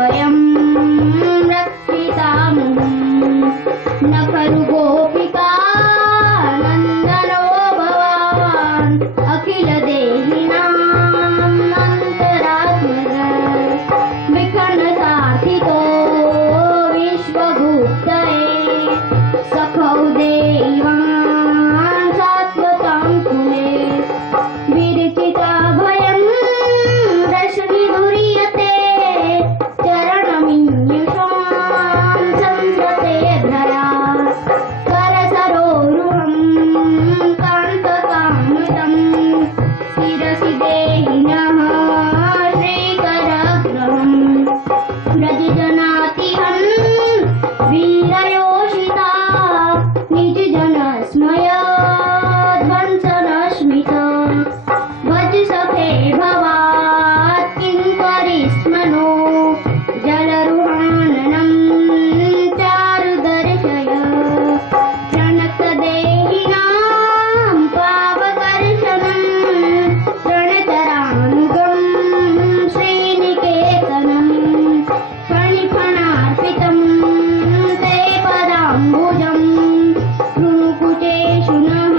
वयं रक्षितामः न खलु गोपिका नन्दनो भवान् अखिलदेहिनां अन्तरात्मज विखण्डसार्थितो विश्वगुप्तये सखौ देवान् शाश्वतं कुले विरचिता भयं रश्मिदुर्यते चरणमिन्युषां संस्कृते धरा करसरोरुहं कान्तकामृतं शिरसि देहिनः श्रीकरग्रहं व्रजजनातिहं वीरयोषिता निजजनस्मयध्वंसनस्मिता भज सखे भवात् किङ्करीस्मनो जलरुहाननं चारुदर्शय प्रणतदेहिनां पावकर्षणं प्रणतरानुगं श्रीनिकेतनं फणिफणार्पितं ते पदाम्बुजं भ्रूकुटेषु नः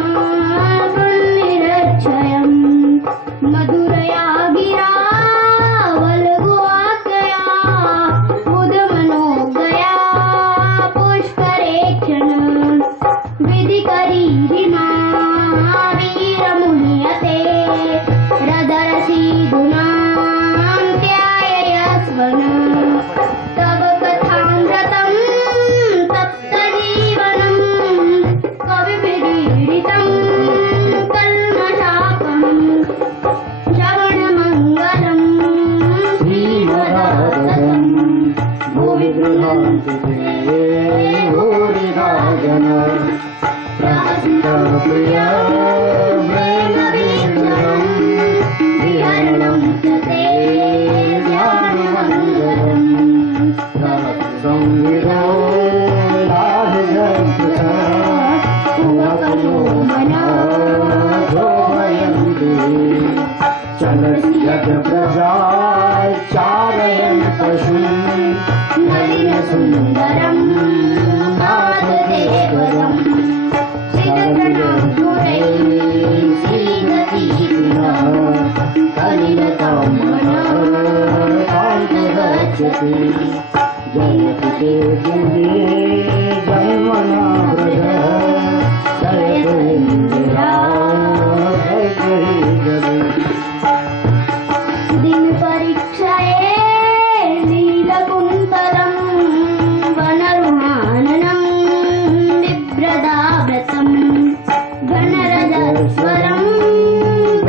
कृन्निरच्छयम् मधुरया गिरा वल्गुवाक्यया बुधमनोज्ञया पुष्करेक्षण विधिकरीरिमा वीरमुह्यते हृदरसीधुनां ध्यायस्वन तव कथामृतं तप्तजीवनं कविभिरीडितं कल्मषापहम् श्रवणमङ्गलं श्रीमदाततं भुवि गृह्णन्ति ते भूरिदा जना प्रासितप्रिया प्रेमवीक्षणं विहरणं च ते ध्यानमङ्गलं संविदो लाभजन्तुषा कुवकलो मना भोमयन्ति चलति यज्ञप्रजाय चारयन् पशुं नलिनसुन्दरं नाथदेवरं श्रीगणधुरैः श्रीगतिना कलिलतां मनः कान्तगच्छति जयति ते दिव्ये जन्मना व्रज जयतेन्द्रा दिन परीक्षये लीलकुन्तलं वनरुहाननं बिभ्रदाव्रतं घनरजस्वरं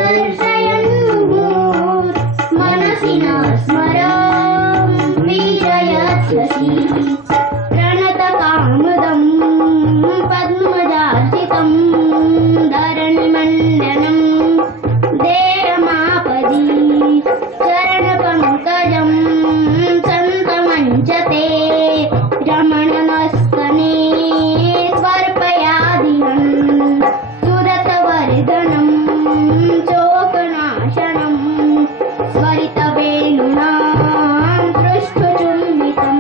दर्शयन् मुहुः मनसि न स्मरं वीरयच्छसि प्रणतकामुदं पद्मजार्चितं धरणिमण्डनं देहमापदि चरणपङ्कजं सन्तमञ्चते रमणनस्तने स्वर्पयादिहं सुरतवर्धनं शोकनाशनं स्वरितवेणुना पृष्ठचुम्बितं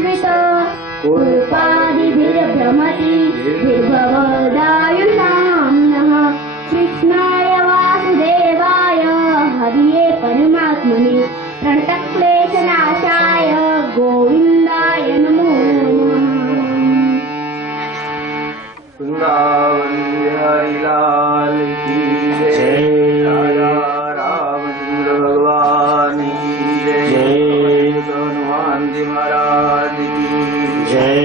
संश्रित कूपादिभिर्भ्रमति निर्भवदायुनाम्नः कृष्णाय वासुदेवाय हरिये परमात्मने प्रणतक्लेशनाशाय गोविन्दाय नमो नमः। वृंदावन बिहारी लाल की जय, राजा रामचंद्र भगवान की जय, हनुमान जी महाराज की जय।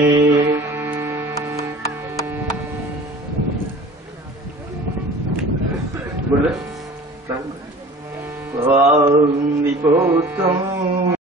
बोले वांगिपोतम